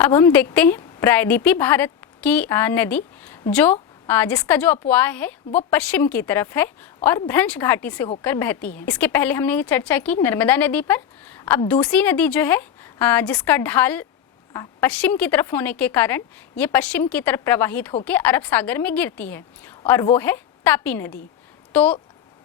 अब हम देखते हैं प्रायद्वीपीय भारत की नदी जिसका जो अपवाह है वो पश्चिम की तरफ है और भ्रंश घाटी से होकर बहती है। इसके पहले हमने ये चर्चा की नर्मदा नदी पर। अब दूसरी नदी जो है जिसका ढाल पश्चिम की तरफ होने के कारण ये पश्चिम की तरफ प्रवाहित होकर अरब सागर में गिरती है और वो है तापी नदी। तो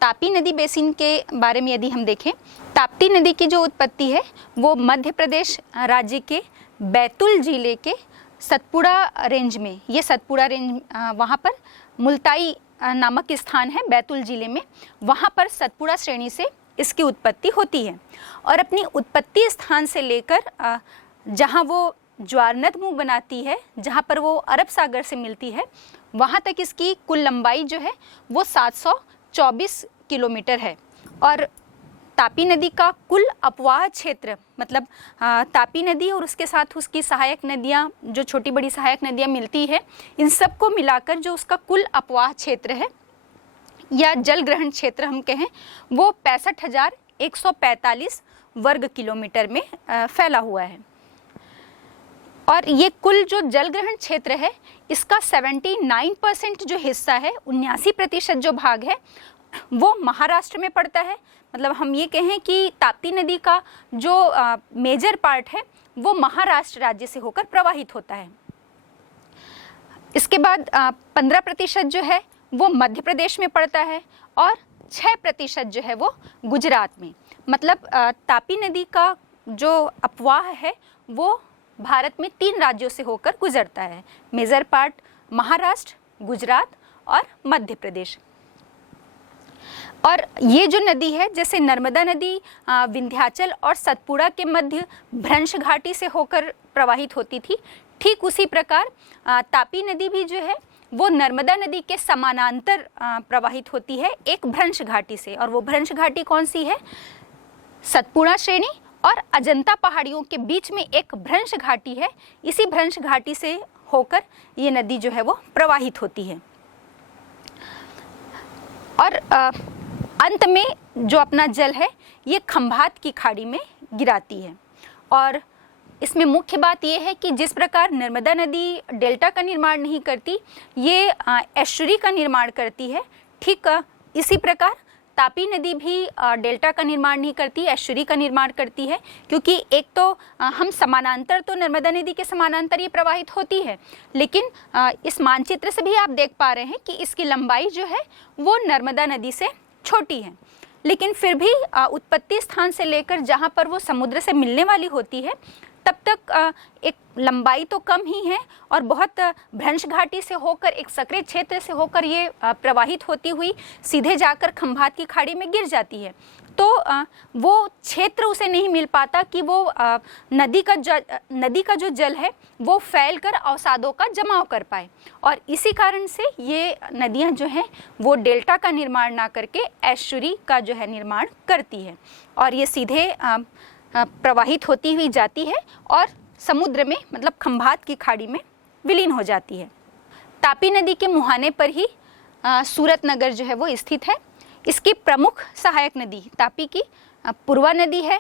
तापी नदी बेसिन के बारे में यदि हम देखें, ताप्ती नदी की जो उत्पत्ति है वो मध्य प्रदेश राज्य के बैतूल जिले के सतपुड़ा रेंज में, ये सतपुड़ा रेंज वहाँ पर मुल्ताई नामक स्थान है बैतूल जिले में, वहाँ पर सतपुड़ा श्रेणी से इसकी उत्पत्ति होती है। और अपनी उत्पत्ति स्थान से लेकर जहाँ वो ज्वारनद मुँह बनाती है, जहाँ पर वो अरब सागर से मिलती है, वहाँ तक इसकी कुल लंबाई जो है वो 724 किलोमीटर है। और तापी नदी का कुल अपवाह क्षेत्र, मतलब तापी नदी और उसके साथ उसकी सहायक नदियाँ, जो छोटी बड़ी सहायक नदियाँ मिलती है, इन सबको मिलाकर जो उसका कुल अपवाह क्षेत्र है या जल ग्रहण क्षेत्र हम कहें, वो 65,145 वर्ग किलोमीटर में फैला हुआ है। और ये कुल जो जल ग्रहण क्षेत्र है, इसका 79% जो हिस्सा है, 79% जो भाग है, वो महाराष्ट्र में पड़ता है। मतलब हम ये कहें कि ताप्ती नदी का जो मेजर पार्ट है वो महाराष्ट्र राज्य से होकर प्रवाहित होता है। इसके बाद 15% जो है वो मध्य प्रदेश में पड़ता है और 6% जो है वो गुजरात में। मतलब तापी नदी का जो अपवाह है वो भारत में 3 राज्यों से होकर गुजरता है, मेजर पार्ट महाराष्ट्र, गुजरात और मध्य प्रदेश। और ये जो नदी है, जैसे नर्मदा नदी विंध्याचल और सतपुड़ा के मध्य भ्रंश घाटी से होकर प्रवाहित होती थी, ठीक उसी प्रकार तापी नदी भी जो है वो नर्मदा नदी के समानांतर प्रवाहित होती है एक भ्रंश घाटी से। और वो भ्रंश घाटी कौन सी है? सतपुड़ा श्रेणी और अजंता पहाड़ियों के बीच में एक भ्रंश घाटी है। इसी भ्रंश घाटी से होकर ये नदी जो है वो प्रवाहित होती है। और अंत में जो अपना जल है ये खंभात की खाड़ी में गिराती है। और इसमें मुख्य बात ये है कि जिस प्रकार नर्मदा नदी डेल्टा का निर्माण नहीं करती, ये एस्चुरी का निर्माण करती है, ठीक इसी प्रकार तापी नदी भी डेल्टा का निर्माण नहीं करती, एस्चुरी का निर्माण करती है। क्योंकि एक तो हम समानांतर, तो नर्मदा नदी के समानांतर ये प्रवाहित होती है, लेकिन इस मानचित्र से भी आप देख पा रहे हैं कि इसकी लंबाई जो है वो नर्मदा नदी से छोटी है। लेकिन फिर भी उत्पत्ति स्थान से लेकर जहाँ पर वो समुद्र से मिलने वाली होती है, तब तक एक लंबाई तो कम ही है और बहुत भ्रंश घाटी से होकर, एक सक्रिय क्षेत्र से होकर ये प्रवाहित होती हुई सीधे जाकर खंभात की खाड़ी में गिर जाती है। तो वो क्षेत्र उसे नहीं मिल पाता कि वो नदी का जो जल है वो फैलकर अवसादों का जमाव कर पाए। और इसी कारण से ये नदियाँ जो हैं वो डेल्टा का निर्माण ना करके एस्चुरी का जो है निर्माण करती है, और ये सीधे प्रवाहित होती हुई जाती है और समुद्र में, मतलब खंभात की खाड़ी में विलीन हो जाती है। तापी नदी के मुहाने पर ही सूरत नगर जो है वो स्थित है। इसकी प्रमुख सहायक नदी तापी की पूर्वा नदी है।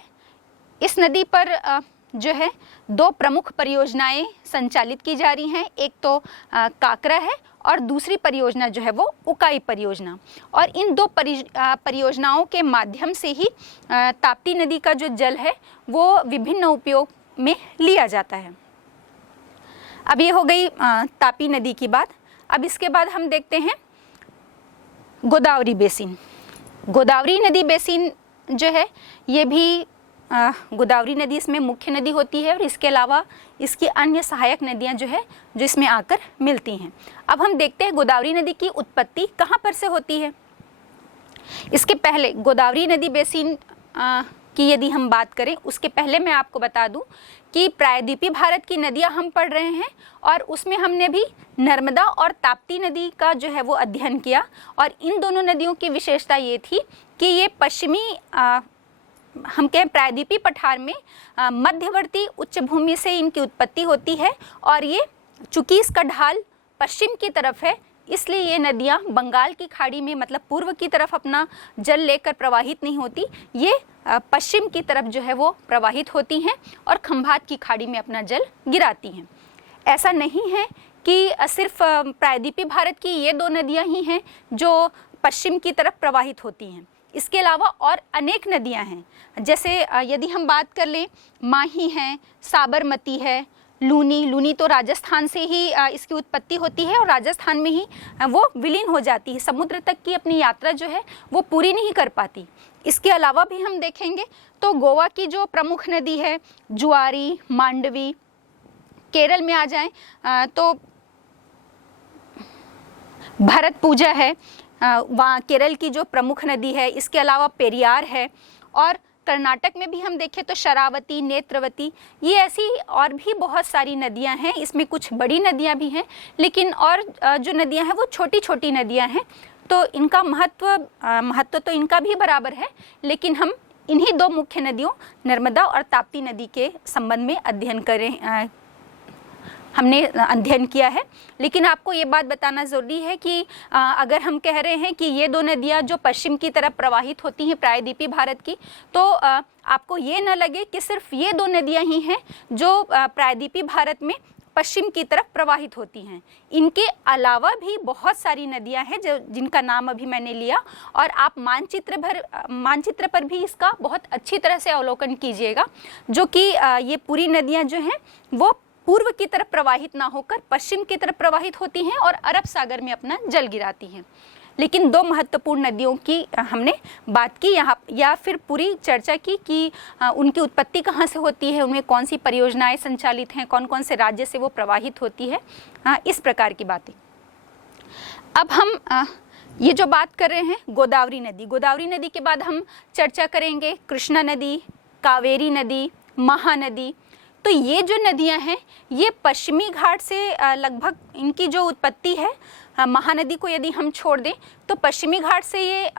इस नदी पर जो है 2 प्रमुख परियोजनाएं संचालित की जा रही हैं। एक तो काकरा है और दूसरी परियोजना जो है वो उकाई परियोजना। और इन 2 परियोजनाओं के माध्यम से ही ताप्ती नदी का जो जल है वो विभिन्न उपयोग में लिया जाता है। अब ये हो गई तापी नदी की बात। अब इसके बाद हम देखते हैं गोदावरी बेसिन। गोदावरी नदी बेसिन जो है ये भी गोदावरी नदी इसमें मुख्य नदी होती है और इसके अलावा इसकी अन्य सहायक नदियां जो है जो इसमें आकर मिलती हैं। अब हम देखते हैं गोदावरी नदी की उत्पत्ति कहाँ पर से होती है। इसके पहले गोदावरी नदी बेसिन की यदि हम बात करें, उसके पहले मैं आपको बता दूं कि प्रायद्वीपीय भारत की नदियां हम पढ़ रहे हैं और उसमें हमने भी नर्मदा और ताप्ती नदी का जो है वो अध्ययन किया। और इन दोनों नदियों की विशेषता ये थी कि ये पश्चिमी हम कहें प्रायद्वीपीय पठार में मध्यवर्ती उच्च भूमि से इनकी उत्पत्ति होती है। और ये चूंकि इसका ढाल पश्चिम की तरफ है, इसलिए ये नदियाँ बंगाल की खाड़ी में मतलब पूर्व की तरफ अपना जल लेकर प्रवाहित नहीं होती, ये पश्चिम की तरफ जो है वो प्रवाहित होती हैं और खंभात की खाड़ी में अपना जल गिराती हैं। ऐसा नहीं है कि सिर्फ प्रायद्वीपीय भारत की ये दो नदियाँ ही हैं जो पश्चिम की तरफ प्रवाहित होती हैं, इसके अलावा और अनेक नदियाँ हैं। जैसे यदि हम बात कर लें, माही है, साबरमती है, लूनी तो राजस्थान से ही इसकी उत्पत्ति होती है और राजस्थान में ही वो विलीन हो जाती है, समुद्र तक की अपनी यात्रा जो है वो पूरी नहीं कर पाती। इसके अलावा भी हम देखेंगे तो गोवा की जो प्रमुख नदी है जुआरी, मांडवी, केरल में आ जाएं तो भरतपुजा है, वहाँ केरल की जो प्रमुख नदी है। इसके अलावा पेरियार है और कर्नाटक में भी हम देखें तो शरावती, नेत्रवती, ये ऐसी और भी बहुत सारी नदियां हैं। इसमें कुछ बड़ी नदियां भी हैं, लेकिन और जो नदियां हैं वो छोटी छोटी नदियां हैं। तो इनका महत्व तो इनका भी बराबर है, लेकिन हम इन्हीं दो मुख्य नदियों नर्मदा और ताप्ती नदी के संबंध में हमने अध्ययन किया है। लेकिन आपको ये बात बताना ज़रूरी है कि अगर हम कह रहे हैं कि ये दो नदियाँ जो पश्चिम की तरफ प्रवाहित होती हैं प्रायद्वीपीय भारत की, तो आपको ये न लगे कि सिर्फ ये दो नदियाँ ही हैं जो प्रायद्वीपीय भारत में पश्चिम की तरफ प्रवाहित होती हैं। इनके अलावा भी बहुत सारी नदियां हैं जिनका नाम अभी मैंने लिया, और आप मानचित्र पर भी इसका बहुत अच्छी तरह से अवलोकन कीजिएगा, जो कि ये पूरी नदियां जो हैं वो पूर्व की तरफ प्रवाहित ना होकर पश्चिम की तरफ प्रवाहित होती हैं और अरब सागर में अपना जल गिराती हैं। लेकिन दो महत्वपूर्ण नदियों की हमने बात की यहाँ, या फिर पूरी चर्चा की कि उनकी उत्पत्ति कहाँ से होती है, उनमें कौन सी परियोजनाएं संचालित हैं, कौन कौन से राज्य से वो प्रवाहित होती है, इस प्रकार की बातें। अब हम ये जो बात कर रहे हैं गोदावरी नदी के बाद हम चर्चा करेंगे कृष्णा नदी, कावेरी नदी, महानदी। तो ये जो नदियां हैं ये पश्चिमी घाट से लगभग इनकी जो उत्पत्ति है, महानदी को यदि हम छोड़ दें तो पश्चिमी घाट से ये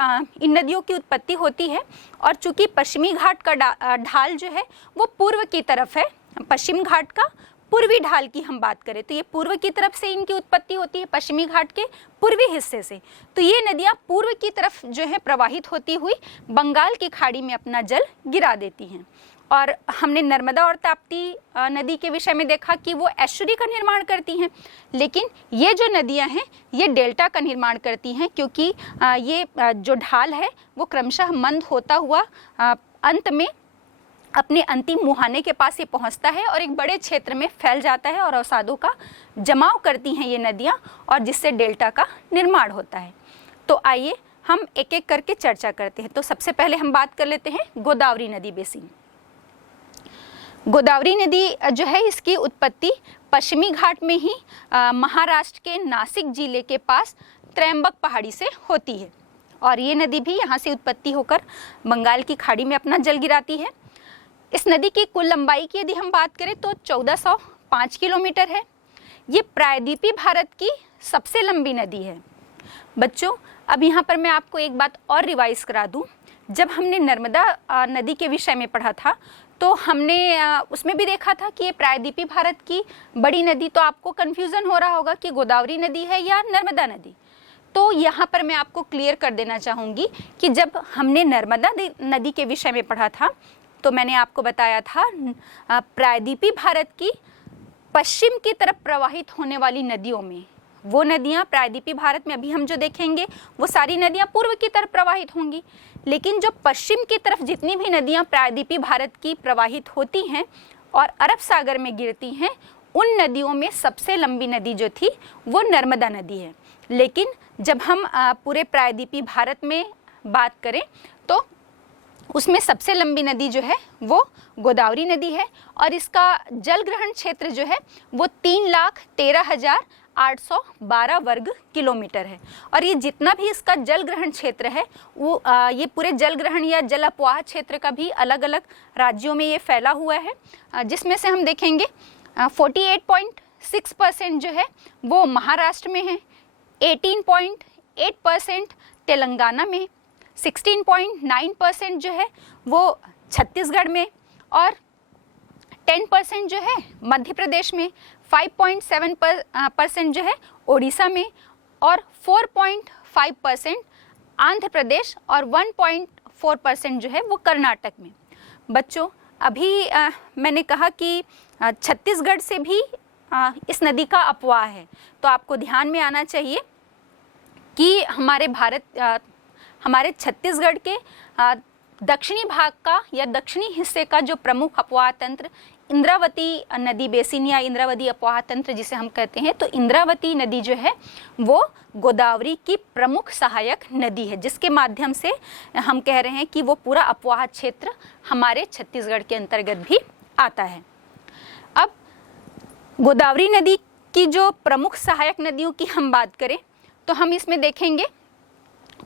इन नदियों की उत्पत्ति होती है। और चूंकि पश्चिमी घाट का ढाल जो है वो पूर्व की तरफ है, पश्चिम घाट का पूर्वी ढाल की हम बात करें तो ये पूर्व की तरफ से इनकी उत्पत्ति होती है, पश्चिमी घाट के पूर्वी हिस्से से। तो ये नदियाँ पूर्व की तरफ जो है प्रवाहित होती हुई बंगाल की खाड़ी में अपना जल गिरा देती हैं। और हमने नर्मदा और ताप्ती नदी के विषय में देखा कि वो एस्चुरी का निर्माण करती हैं, लेकिन ये जो नदियां हैं ये डेल्टा का निर्माण करती हैं, क्योंकि ये जो ढाल है वो क्रमशः मंद होता हुआ अंत में अपने अंतिम मुहाने के पास ये पहुंचता है और एक बड़े क्षेत्र में फैल जाता है और अवसादों का जमाव करती हैं ये नदियाँ, और जिससे डेल्टा का निर्माण होता है। तो आइए हम एक एक करके चर्चा करते हैं। तो सबसे पहले हम बात कर लेते हैं गोदावरी नदी बेसिन। गोदावरी नदी जो है इसकी उत्पत्ति पश्चिमी घाट में ही महाराष्ट्र के नासिक जिले के पास त्रयंबक पहाड़ी से होती है, और ये नदी भी यहाँ से उत्पत्ति होकर बंगाल की खाड़ी में अपना जल गिराती है। इस नदी की कुल लंबाई की यदि हम बात करें तो 1405 किलोमीटर है। ये प्रायद्वीपीय भारत की सबसे लंबी नदी है। बच्चों, अब यहाँ पर मैं आपको एक बात और रिवाइज करा दूँ। जब हमने नर्मदा नदी के विषय में पढ़ा था तो हमने उसमें भी देखा था कि ये प्रायद्वीपीय भारत की बड़ी नदी, तो आपको कन्फ्यूज़न हो रहा होगा कि गोदावरी नदी है या नर्मदा नदी। तो यहाँ पर मैं आपको क्लियर कर देना चाहूँगी कि जब हमने नर्मदा नदी के विषय में पढ़ा था तो मैंने आपको बताया था प्रायद्वीपीय भारत की पश्चिम की तरफ प्रवाहित होने वाली नदियों में, वो नदियाँ प्रायद्वीपीय भारत में अभी हम जो देखेंगे वो सारी नदियाँ पूर्व की तरफ प्रवाहित होंगी, लेकिन जो पश्चिम की तरफ जितनी भी नदियाँ प्रायद्वीपीय भारत की प्रवाहित होती हैं और अरब सागर में गिरती हैं, उन नदियों में सबसे लंबी नदी जो थी वो नर्मदा नदी है। लेकिन जब हम पूरे प्रायद्वीपीय भारत में बात करें तो उसमें सबसे लंबी नदी जो है वो गोदावरी नदी है, और इसका जल ग्रहण क्षेत्र जो है वो 3,13,812 वर्ग किलोमीटर है। और ये जितना भी इसका जल ग्रहण क्षेत्र है वो ये पूरे जल ग्रहण या जल अपवाह क्षेत्र का भी अलग अलग राज्यों में ये फैला हुआ है, जिसमें से हम देखेंगे 48.6% जो है वो महाराष्ट्र में है, 18.8% तेलंगाना में, 16.9% जो है वो छत्तीसगढ़ में, और 10% जो है मध्य प्रदेश में, 5.7% जो है ओडिशा में, और 4.5% आंध्र प्रदेश और 1.4% जो है वो कर्नाटक में। बच्चों, अभी मैंने कहा कि छत्तीसगढ़ से भी इस नदी का अपवाह है, तो आपको ध्यान में आना चाहिए कि हमारे छत्तीसगढ़ के दक्षिणी भाग का या दक्षिणी हिस्से का जो प्रमुख अपवाह तंत्र इंद्रावती नदी बेसिन या इंद्रावती अपवाह तंत्र जिसे हम कहते हैं, तो इंद्रावती नदी जो है वो गोदावरी की प्रमुख सहायक नदी है, जिसके माध्यम से हम कह रहे हैं कि वो पूरा अपवाह क्षेत्र हमारे छत्तीसगढ़ के अंतर्गत भी आता है। अब गोदावरी नदी की जो प्रमुख सहायक नदियों की हम बात करें तो हम इसमें देखेंगे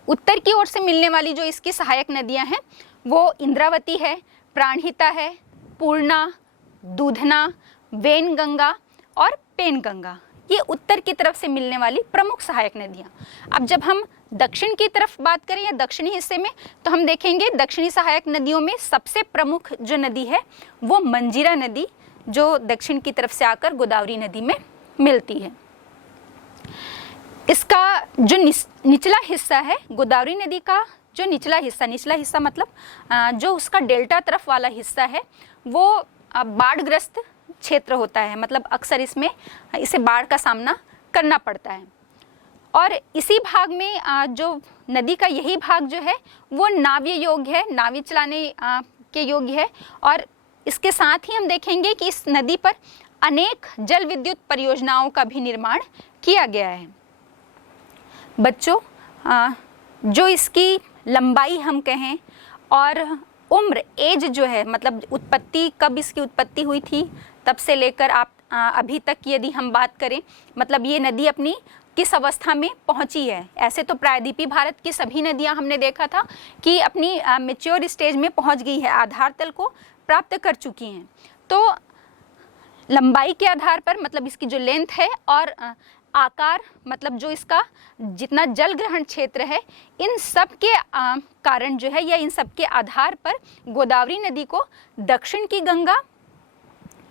उत्तर की ओर से मिलने वाली जो इसकी सहायक नदियां हैं वो इंद्रावती है, प्राणहिता है, पूर्णा, दूधना, वेनगंगा और पेनगंगा, ये उत्तर की तरफ से मिलने वाली प्रमुख सहायक नदियां। अब जब हम दक्षिण की तरफ बात करें या दक्षिणी हिस्से में, तो हम देखेंगे दक्षिणी सहायक नदियों में सबसे प्रमुख जो नदी है वो मंजीरा नदी, जो दक्षिण की तरफ से आकर गोदावरी नदी में मिलती है। इसका जो निचला हिस्सा है, गोदावरी नदी का जो निचला हिस्सा मतलब जो उसका डेल्टा तरफ वाला हिस्सा है वो बाढ़ग्रस्त क्षेत्र होता है, मतलब अक्सर इसे बाढ़ का सामना करना पड़ता है। और इसी भाग में जो नदी का यही भाग जो है वो नाव्य योग्य है, नावें चलाने के योग्य है। और इसके साथ ही हम देखेंगे कि इस नदी पर अनेक जल विद्युत परियोजनाओं का भी निर्माण किया गया है। बच्चों, जो इसकी लंबाई हम कहें और उम्र, एज जो है, मतलब उत्पत्ति, कब इसकी उत्पत्ति हुई थी तब से लेकर आप अभी तक यदि हम बात करें, मतलब ये नदी अपनी किस अवस्था में पहुंची है। ऐसे तो प्रायद्वीपीय भारत की सभी नदियां हमने देखा था कि अपनी मैच्योर स्टेज में पहुंच गई है, आधार तल को प्राप्त कर चुकी हैं। तो लंबाई के आधार पर, मतलब इसकी जो लेंथ है, और आकार, मतलब जो इसका जितना जल ग्रहण क्षेत्र है, इन सब के कारण जो है या इन सब के आधार पर गोदावरी नदी को दक्षिण की गंगा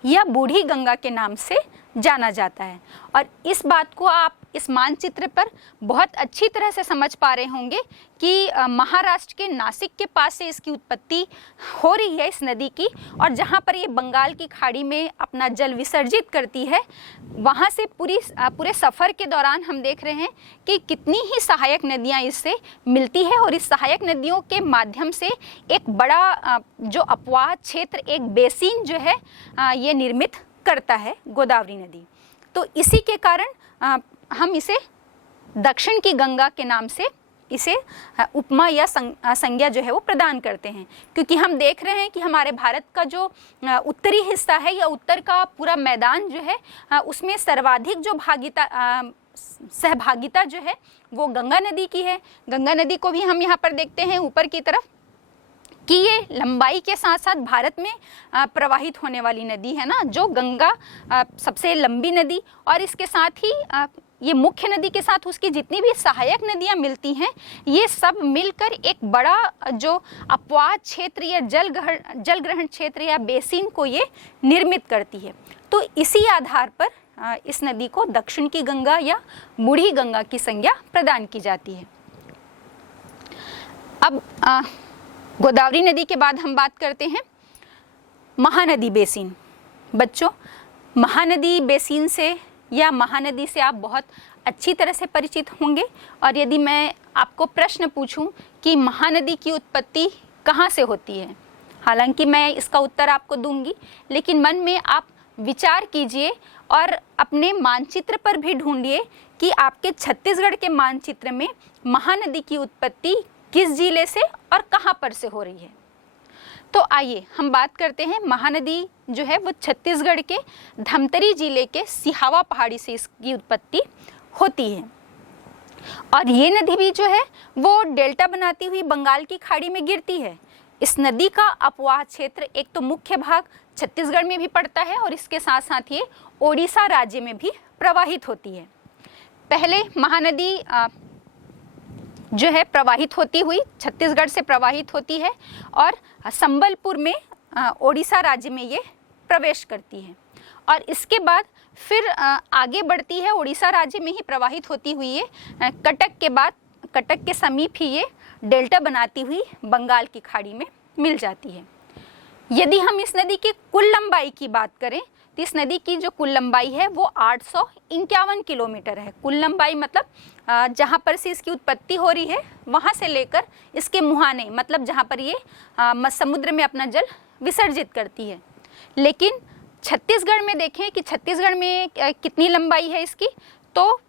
या बूढ़ी गंगा के नाम से जाना जाता है। और इस बात को आप इस मानचित्र पर बहुत अच्छी तरह से समझ पा रहे होंगे कि महाराष्ट्र के नासिक के पास से इसकी उत्पत्ति हो रही है इस नदी की, और जहाँ पर ये बंगाल की खाड़ी में अपना जल विसर्जित करती है, वहाँ से पूरे सफ़र के दौरान हम देख रहे हैं कि कितनी ही सहायक नदियाँ इससे मिलती है, और इस सहायक नदियों के माध्यम से एक बड़ा जो अपवाह क्षेत्र, एक बेसिन जो है ये निर्मित करता है गोदावरी नदी। तो इसी के कारण हम इसे दक्षिण की गंगा के नाम से इसे उपमा या संज्ञा जो है वो प्रदान करते हैं, क्योंकि हम देख रहे हैं कि हमारे भारत का जो उत्तरी हिस्सा है या उत्तर का पूरा मैदान जो है उसमें सर्वाधिक जो सहभागिता जो है वो गंगा नदी की है। गंगा नदी को भी हम यहाँ पर देखते हैं ऊपर की तरफ कि ये लंबाई के साथ साथ भारत में प्रवाहित होने वाली नदी है ना, जो गंगा सबसे लंबी नदी, और इसके साथ ही ये मुख्य नदी के साथ उसकी जितनी भी सहायक नदियां मिलती हैं, ये सब मिलकर एक बड़ा जो अपवाह क्षेत्र या जल ग्रहण क्षेत्र या बेसिन को ये निर्मित करती है। तो इसी आधार पर इस नदी को दक्षिण की गंगा या बूढ़ी गंगा की संज्ञा प्रदान की जाती है। अब गोदावरी नदी के बाद हम बात करते हैं महानदी बेसिन। बच्चों, महानदी बेसिन से या महानदी से आप बहुत अच्छी तरह से परिचित होंगे, और यदि मैं आपको प्रश्न पूछूं कि महानदी की उत्पत्ति कहाँ से होती है, हालांकि मैं इसका उत्तर आपको दूंगी, लेकिन मन में आप विचार कीजिए और अपने मानचित्र पर भी ढूंढिए कि आपके छत्तीसगढ़ के मानचित्र में महानदी की उत्पत्ति किस जिले से और कहाँ पर से हो रही है। तो आइए हम बात करते हैं, महानदी जो है वो छत्तीसगढ़ के धमतरी जिले के सिहावा पहाड़ी से इसकी उत्पत्ति होती है, और ये नदी भी जो है वो डेल्टा बनाती हुई बंगाल की खाड़ी में गिरती है। इस नदी का अपवाह क्षेत्र एक तो मुख्य भाग छत्तीसगढ़ में भी पड़ता है, और इसके साथ साथ ये ओडिशा राज्य में भी प्रवाहित होती है। पहले महानदी जो है प्रवाहित होती हुई छत्तीसगढ़ से प्रवाहित होती है और संबलपुर में ओडिशा राज्य में ये प्रवेश करती है, और इसके बाद फिर आगे बढ़ती है, उड़ीसा राज्य में ही प्रवाहित होती हुई ये कटक के बाद, कटक के समीप ही ये डेल्टा बनाती हुई बंगाल की खाड़ी में मिल जाती है। यदि हम इस नदी की कुल लंबाई की बात करें तो इस नदी की जो कुल लंबाई है वो 851 किलोमीटर है। कुल लंबाई मतलब जहाँ पर से इसकी उत्पत्ति हो रही है वहाँ से लेकर इसके मुहाने, मतलब जहाँ पर ये समुद्र में अपना जल विसर्जित करती है। लेकिन छत्तीसगढ़ में देखें कि छत्तीसगढ़ में कितनी लंबाई है इसकी, तो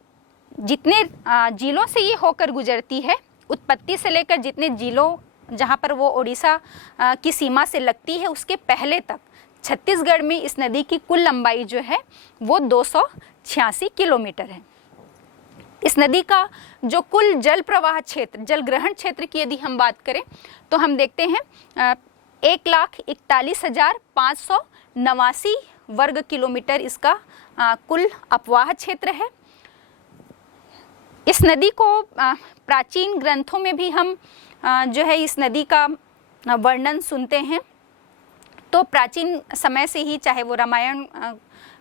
जितने जिलों से ये होकर गुजरती है, उत्पत्ति से लेकर जितने जिलों जहाँ पर वो उड़ीसा की सीमा से लगती है उसके पहले तक छत्तीसगढ़ में इस नदी की कुल लंबाई जो है वो 286 किलोमीटर है। इस नदी का जो कुल जल प्रवाह क्षेत्र, जल ग्रहण क्षेत्र की यदि हम बात करें तो हम देखते हैं 1,41,589 वर्ग किलोमीटर इसका कुल अपवाह क्षेत्र है। इस नदी को प्राचीन ग्रंथों में भी हम जो है इस नदी का वर्णन सुनते हैं। तो प्राचीन समय से ही, चाहे वो रामायण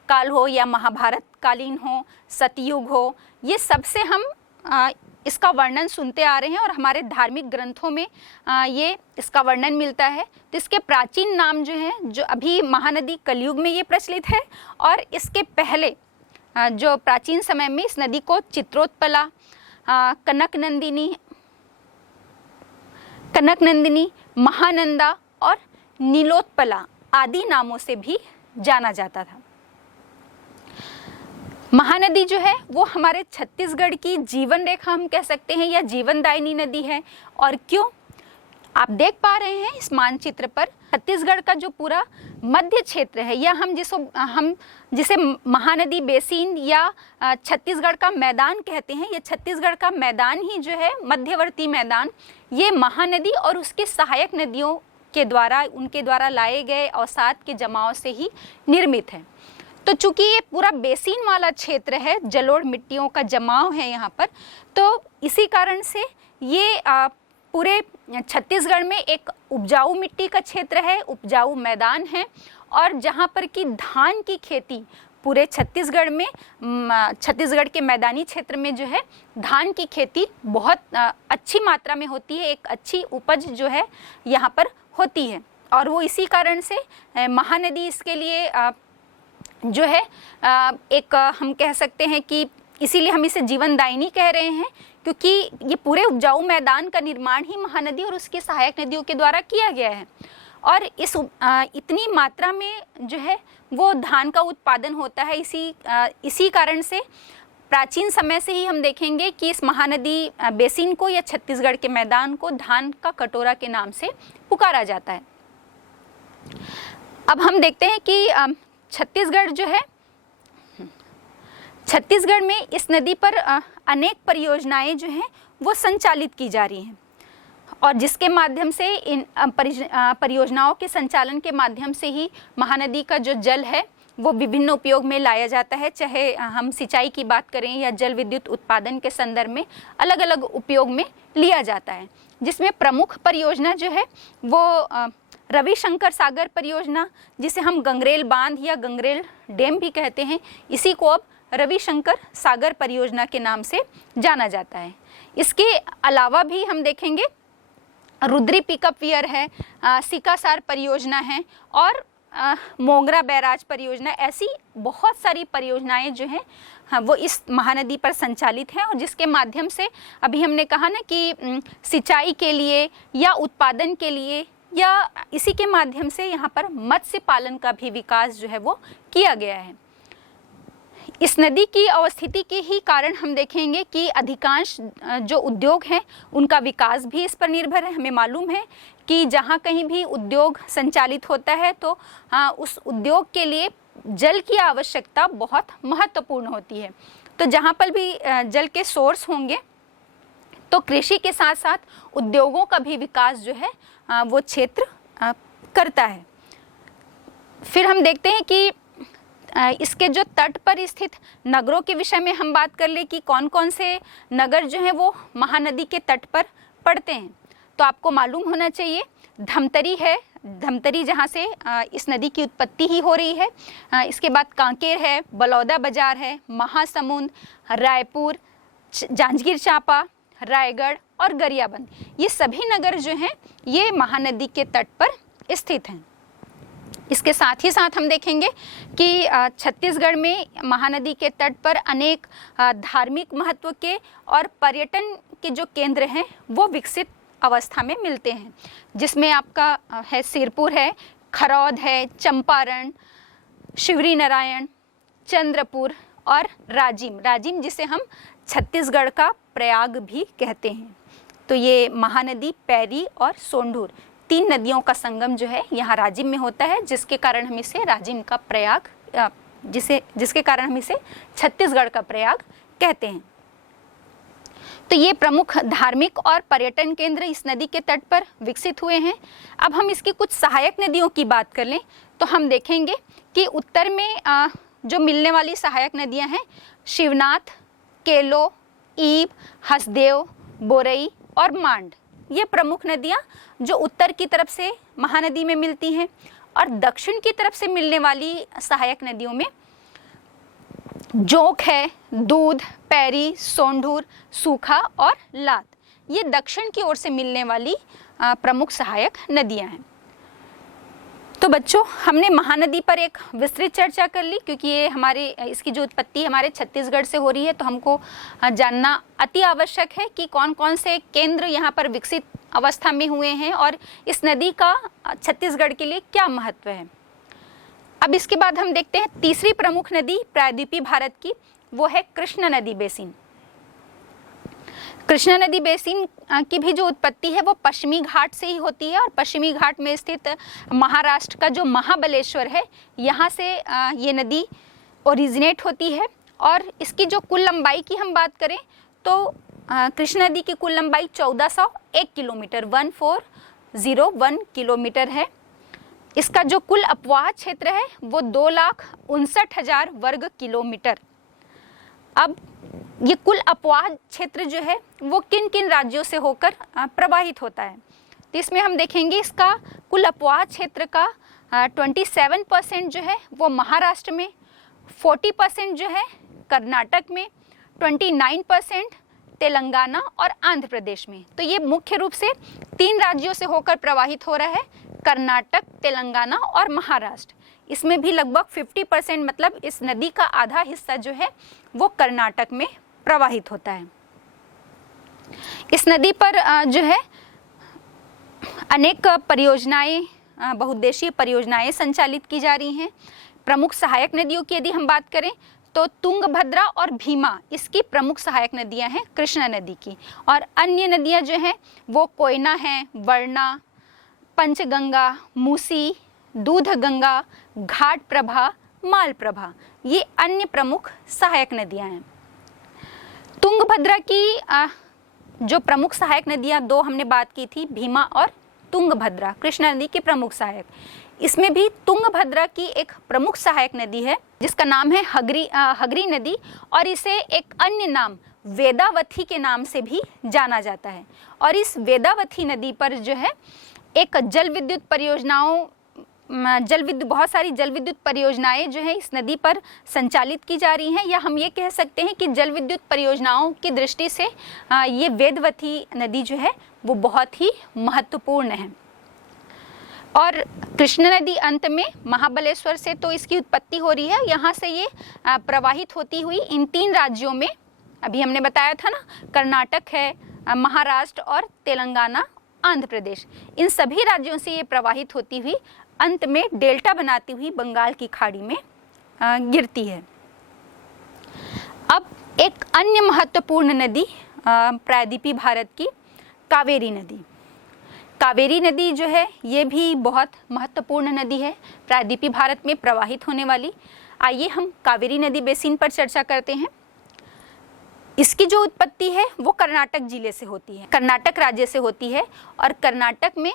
काल हो या महाभारत कालीन हो, सतयुग हो, ये सबसे हम इसका वर्णन सुनते आ रहे हैं और हमारे धार्मिक ग्रंथों में ये इसका वर्णन मिलता है। तो इसके प्राचीन नाम जो हैं, जो अभी महानदी कलयुग में ये प्रचलित है, और इसके पहले जो प्राचीन समय में इस नदी को चित्रोत्पला, कनकनंदिनी, महानंदा और नीलोत्पला आदि नामों से भी जाना जाता था। महानदी जो है वो हमारे छत्तीसगढ़ की जीवन रेखा हम कह सकते हैं या जीवनदायिनी नदी है। और क्यों? आप देख पा रहे हैं इस मानचित्र पर छत्तीसगढ़ का जो पूरा मध्य क्षेत्र है, या हम जिसे महानदी बेसिन या छत्तीसगढ़ का मैदान कहते हैं, ये छत्तीसगढ़ का मैदान ही जो है, मध्यवर्ती मैदान, ये महानदी और उसकी सहायक नदियों के द्वारा, उनके द्वारा लाए गए अवसाद के जमाव से ही निर्मित है। तो चूंकि ये पूरा बेसिन वाला क्षेत्र है, जलोढ़ मिट्टियों का जमाव है यहाँ पर, तो इसी कारण से ये पूरे छत्तीसगढ़ में एक उपजाऊ मिट्टी का क्षेत्र है, उपजाऊ मैदान है, और जहाँ पर कि धान की खेती पूरे छत्तीसगढ़ में, छत्तीसगढ़ के मैदानी क्षेत्र में जो है धान की खेती बहुत अच्छी मात्रा में होती है, एक अच्छी उपज जो है यहाँ पर होती है। और वो इसी कारण से महानदी इसके लिए जो है एक हम कह सकते हैं कि इसीलिए हम इसे जीवनदायिनी कह रहे हैं, क्योंकि ये पूरे उपजाऊ मैदान का निर्माण ही महानदी और उसकी सहायक नदियों के द्वारा किया गया है। और इतनी मात्रा में जो है वो धान का उत्पादन होता है। इसी कारण से प्राचीन समय से ही हम देखेंगे कि इस महानदी बेसिन को या छत्तीसगढ़ के मैदान को धान का कटोरा के नाम से पुकारा जाता है। अब हम देखते हैं कि छत्तीसगढ़ जो है, छत्तीसगढ़ में इस नदी पर अनेक परियोजनाएं जो हैं वो संचालित की जा रही हैं, और जिसके माध्यम से इन परियोजनाओं के संचालन के माध्यम से ही महानदी का जो जल है वो विभिन्न उपयोग में लाया जाता है। चाहे हम सिंचाई की बात करें या जल विद्युत उत्पादन के संदर्भ में अलग अलग उपयोग में लिया जाता है, जिसमें प्रमुख परियोजना जो है वो रविशंकर सागर परियोजना, जिसे हम गंगरेल बांध या गंगरेल डैम भी कहते हैं, इसी को अब रविशंकर सागर परियोजना के नाम से जाना जाता है। इसके अलावा भी हम देखेंगे रुद्री पिकअप वियर है, सिकासार परियोजना है, और मोंगरा बैराज परियोजना, ऐसी बहुत सारी परियोजनाएं जो हैं वो इस महानदी पर संचालित हैं, और जिसके माध्यम से अभी हमने कहा ना कि सिंचाई के लिए या उत्पादन के लिए या इसी के माध्यम से यहाँ पर मत्स्य पालन का भी विकास जो है वो किया गया है। इस नदी की अवस्थिति के ही कारण हम देखेंगे कि अधिकांश जो उद्योग हैं उनका विकास भी इस पर निर्भर है। हमें मालूम है कि जहाँ कहीं भी उद्योग संचालित होता है तो उस उद्योग के लिए जल की आवश्यकता बहुत महत्वपूर्ण होती है। तो जहाँ पर भी जल के सोर्स होंगे तो कृषि के साथ साथ उद्योगों का भी विकास जो है वो क्षेत्र करता है। फिर हम देखते हैं कि इसके जो तट पर स्थित नगरों के विषय में हम बात कर ले कि कौन कौन से नगर जो हैं वो महानदी के तट पर पड़ते हैं। तो आपको मालूम होना चाहिए, धमतरी है धमतरी जहाँ से इस नदी की उत्पत्ति ही हो रही है। इसके बाद कांकेर है, बलौदा बाजार है, महासमुंद, रायपुर, जांजगीर चांपा, रायगढ़ और गरियाबंद, ये सभी नगर जो हैं ये महानदी के तट पर स्थित हैं। इसके साथ ही साथ हम देखेंगे कि छत्तीसगढ़ में महानदी के तट पर अनेक धार्मिक महत्व के और पर्यटन के जो केंद्र हैं वो विकसित अवस्था में मिलते हैं, जिसमें आपका है सिरपुर है, खरौद है, चंपारण, शिवरी नारायण, चंद्रपुर और राजिम जिसे हम छत्तीसगढ़ का प्रयाग भी कहते हैं। तो ये महानदी, पैरी और सोंढूर, 3 नदियों का संगम जो है यहाँ राजिम में होता है, जिसके कारण हम इसे राजिम का प्रयाग जिसके कारण हम इसे छत्तीसगढ़ का प्रयाग कहते हैं। तो ये प्रमुख धार्मिक और पर्यटन केंद्र इस नदी के तट पर विकसित हुए हैं। अब हम इसकी कुछ सहायक नदियों की बात कर लें तो हम देखेंगे कि उत्तर में जो मिलने वाली सहायक नदियां हैं शिवनाथ, केलो, ईब, हसदेव, बोरई और मांड, ये प्रमुख नदियां जो उत्तर की तरफ से महानदी में मिलती हैं। और दक्षिण की तरफ से मिलने वाली सहायक नदियों में जोंक है, दूध, पैरी, सोंढूर, सूखा और लात, ये दक्षिण की ओर से मिलने वाली प्रमुख सहायक नदियां हैं। तो बच्चों, हमने महानदी पर एक विस्तृत चर्चा कर ली, क्योंकि ये इसकी जो उत्पत्ति हमारे छत्तीसगढ़ से हो रही है, तो हमको जानना अति आवश्यक है कि कौन कौन से केंद्र यहाँ पर विकसित अवस्था में हुए हैं और इस नदी का छत्तीसगढ़ के लिए क्या महत्व है। अब इसके बाद हम देखते हैं तीसरी प्रमुख नदी प्रायद्वीपीय भारत की, वो है कृष्णा नदी बेसिन। कृष्णा नदी बेसिन की भी जो उत्पत्ति है वो पश्चिमी घाट से ही होती है और पश्चिमी घाट में स्थित महाराष्ट्र का जो महाबलेश्वर है यहाँ से ये नदी ओरिजिनेट होती है। और इसकी जो कुल लंबाई की हम बात करें तो कृष्णा नदी की कुल लंबाई 1401 किलोमीटर 1401 किलोमीटर है। इसका जो कुल अपवाह क्षेत्र है वो 2,59,000 वर्ग किलोमीटर। अब ये कुल अपवाह क्षेत्र जो है वो किन किन राज्यों से होकर प्रवाहित होता है, तो इसमें हम देखेंगे इसका कुल अपवाह क्षेत्र का 27% जो है वो महाराष्ट्र में, 40% जो है कर्नाटक में, 29% तेलंगाना और आंध्र प्रदेश में। तो ये मुख्य रूप से 3 राज्यों से होकर प्रवाहित हो रहा है, कर्नाटक, तेलंगाना और महाराष्ट्र। इसमें भी लगभग 50% मतलब इस नदी का आधा हिस्सा जो है वो कर्नाटक में प्रवाहित होता है। इस नदी पर जो है अनेक परियोजनाएं, बहुउद्देशीय परियोजनाएं संचालित की जा रही हैं। प्रमुख सहायक नदियों की यदि हम बात करें तो तुंगभद्रा और भीमा इसकी प्रमुख सहायक नदियां हैं कृष्णा नदी की। और अन्य नदियां जो हैं वो कोयना है, वरना, पंचगंगा, मूसी, दूधगंगा, घाट प्रभा, मालप्रभा, ये अन्य प्रमुख सहायक नदियां हैं। तुंगभद्रा की जो प्रमुख सहायक नदियां 2 हमने बात की थी, भीमा और तुंगभद्रा, कृष्णा नदी की प्रमुख सहायक। इसमें भी तुंगभद्रा की एक प्रमुख सहायक नदी है जिसका नाम है हगरी नदी, और इसे एक अन्य नाम वेदावती के नाम से भी जाना जाता है। और इस वेदावती नदी पर जो है एक बहुत सारी जल विद्युत परियोजनाएं जो है इस नदी पर संचालित की जा रही हैं, या हम ये कह सकते हैं कि जल विद्युत परियोजनाओं की दृष्टि से ये वेदवती नदी जो है वो बहुत ही महत्वपूर्ण है। और कृष्णा नदी अंत में महाबलेश्वर से तो इसकी उत्पत्ति हो रही है, यहाँ से ये प्रवाहित होती हुई इन 3 राज्यों में, अभी हमने बताया था ना, कर्नाटक है, महाराष्ट्र और तेलंगाना, आंध्र प्रदेश, इन सभी राज्यों से ये प्रवाहित होती हुई अंत में डेल्टा बनाती हुई बंगाल की खाड़ी में गिरती है। अब एक अन्य महत्वपूर्ण नदी प्रायद्वीपीय भारत की कावेरी नदी। कावेरी नदी जो है ये भी बहुत महत्वपूर्ण नदी है प्रायद्वीपीय भारत में प्रवाहित होने वाली। आइए हम कावेरी नदी बेसिन पर चर्चा करते हैं। इसकी जो उत्पत्ति है वो कर्नाटक जिले से होती है, कर्नाटक राज्य से होती है, और कर्नाटक में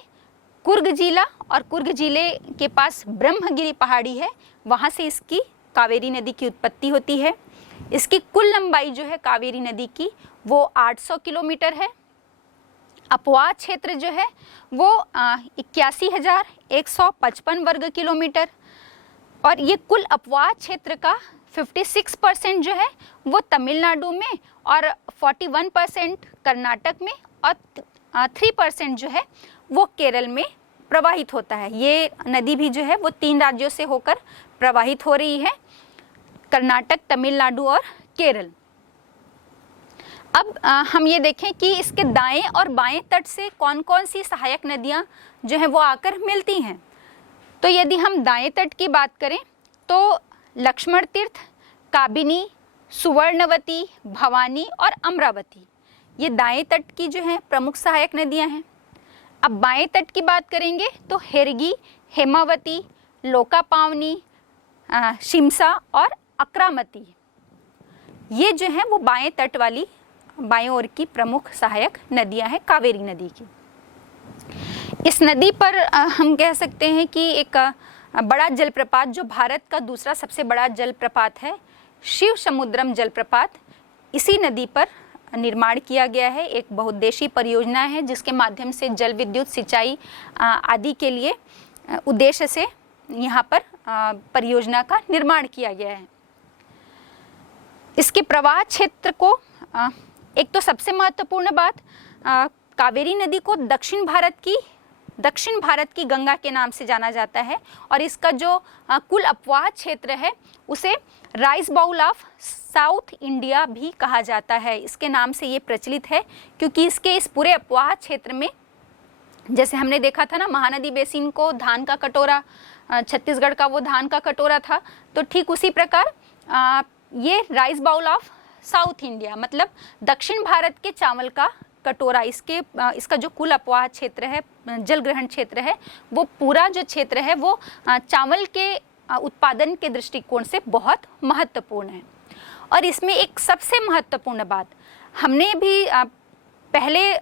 कुर्ग जिला और कुर्ग जिले के पास ब्रह्मगिरी पहाड़ी है, वहाँ से इसकी कावेरी नदी की उत्पत्ति होती है। इसकी कुल लंबाई जो है कावेरी नदी की वो 800 किलोमीटर है। अपवाह क्षेत्र जो है वो 81,155 वर्ग किलोमीटर, और ये कुल अपवाह क्षेत्र का 56% जो है वो तमिलनाडु में और 41% कर्नाटक में और 3% जो है वो केरल में प्रवाहित होता है। ये नदी भी जो है वो 3 राज्यों से होकर प्रवाहित हो रही है, कर्नाटक, तमिलनाडु और केरल। अब हम ये देखें कि इसके दाएं और बाएं तट से कौन कौन सी सहायक नदियां जो है वो आकर मिलती हैं। तो यदि हम दाएं तट की बात करें तो लक्ष्मण तीर्थ, काबिनी, सुवर्णवती, भवानी और अमरावती, ये दाएं तट की जो है प्रमुख सहायक नदियां हैं। अब बाएं तट की बात करेंगे तो हेरगी, हेमावती, लोकापावनी, शिमसा और अक्रामती, ये जो है वो बाएं तट वाली बाएं ओर की प्रमुख सहायक नदियां हैं कावेरी नदी की। इस नदी पर हम कह सकते हैं कि एक बड़ा जलप्रपात, जो भारत का दूसरा सबसे बड़ा जलप्रपात है, शिव समुद्रम जलप्रपात, इसी नदी पर निर्माण किया गया है। एक बहुउद्देशीय परियोजना है जिसके माध्यम से जल विद्युत, सिंचाई आदि के लिए उद्देश्य से यहाँ पर परियोजना का निर्माण किया गया है। इसके प्रवाह क्षेत्र को एक तो सबसे महत्वपूर्ण बात, कावेरी नदी को दक्षिण भारत की गंगा के नाम से जाना जाता है, और इसका जो कुल अपवाह क्षेत्र है उसे rice bowl of south India भी कहा जाता है। इसके नाम से ये प्रचलित है क्योंकि इसके इस पूरे अपवाह क्षेत्र में, जैसे हमने देखा था ना महानदी बेसिन को धान का कटोरा, छत्तीसगढ़ का वो धान का कटोरा था, तो ठीक उसी प्रकार ये rice bowl of south India मतलब दक्षिण भारत के चावल का कटोरा, इसका जो कुल अपवाह क्षेत्र है, जल ग्रहण क्षेत्र है, वो पूरा जो क्षेत्र है वो चावल के उत्पादन के दृष्टिकोण से बहुत महत्वपूर्ण है। और इसमें एक सबसे महत्वपूर्ण बात, हमने भी पहले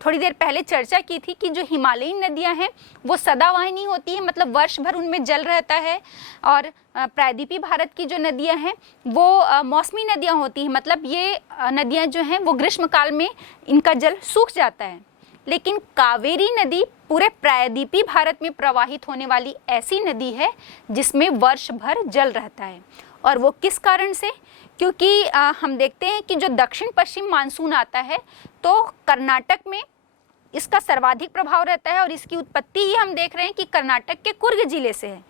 थोड़ी देर पहले चर्चा की थी कि जो हिमालयी नदियां हैं वो सदावाहिनी होती है, मतलब वर्ष भर उनमें जल रहता है, और प्रायद्वीपीय भारत की जो नदियां हैं वो मौसमी नदियां होती हैं, मतलब ये नदियां जो हैं वो ग्रीष्म काल में इनका जल सूख जाता है। लेकिन कावेरी नदी पूरे प्रायद्वीपीय भारत में प्रवाहित होने वाली ऐसी नदी है जिसमें वर्ष भर जल रहता है। और वो किस कारण से? क्योंकि हम देखते हैं कि जो दक्षिण पश्चिम मानसून आता है तो कर्नाटक में इसका सर्वाधिक प्रभाव रहता है, और इसकी उत्पत्ति ही हम देख रहे हैं कि कर्नाटक के कुर्ग जिले से है।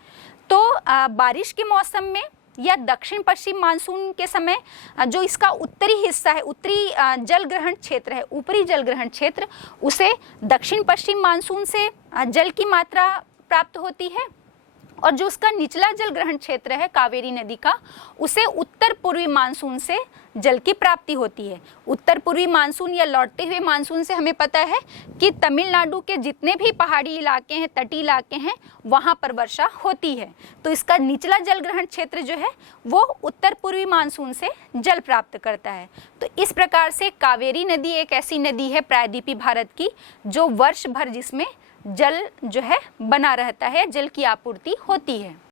तो बारिश के मौसम में या दक्षिण पश्चिम मानसून के समय जो इसका उत्तरी हिस्सा है, उत्तरी जल ग्रहण क्षेत्र है, ऊपरी जल ग्रहण क्षेत्र, उसे दक्षिण पश्चिम मानसून से जल की मात्रा प्राप्त होती है, और जो उसका निचला जल ग्रहण क्षेत्र है कावेरी नदी का, उसे उत्तर पूर्वी मानसून से जल की प्राप्ति होती है। उत्तर पूर्वी मानसून या लौटते हुए मानसून से हमें पता है कि तमिलनाडु के जितने भी पहाड़ी इलाके हैं, तटीय इलाके हैं, वहाँ पर वर्षा होती है। तो इसका निचला जल ग्रहण क्षेत्र जो है वो उत्तर पूर्वी मानसून से जल प्राप्त करता है। तो इस प्रकार से कावेरी नदी एक ऐसी नदी है प्रायद्वीपीय भारत की जो वर्ष भर जिसमें जल जो है बना रहता है, जल की आपूर्ति होती है।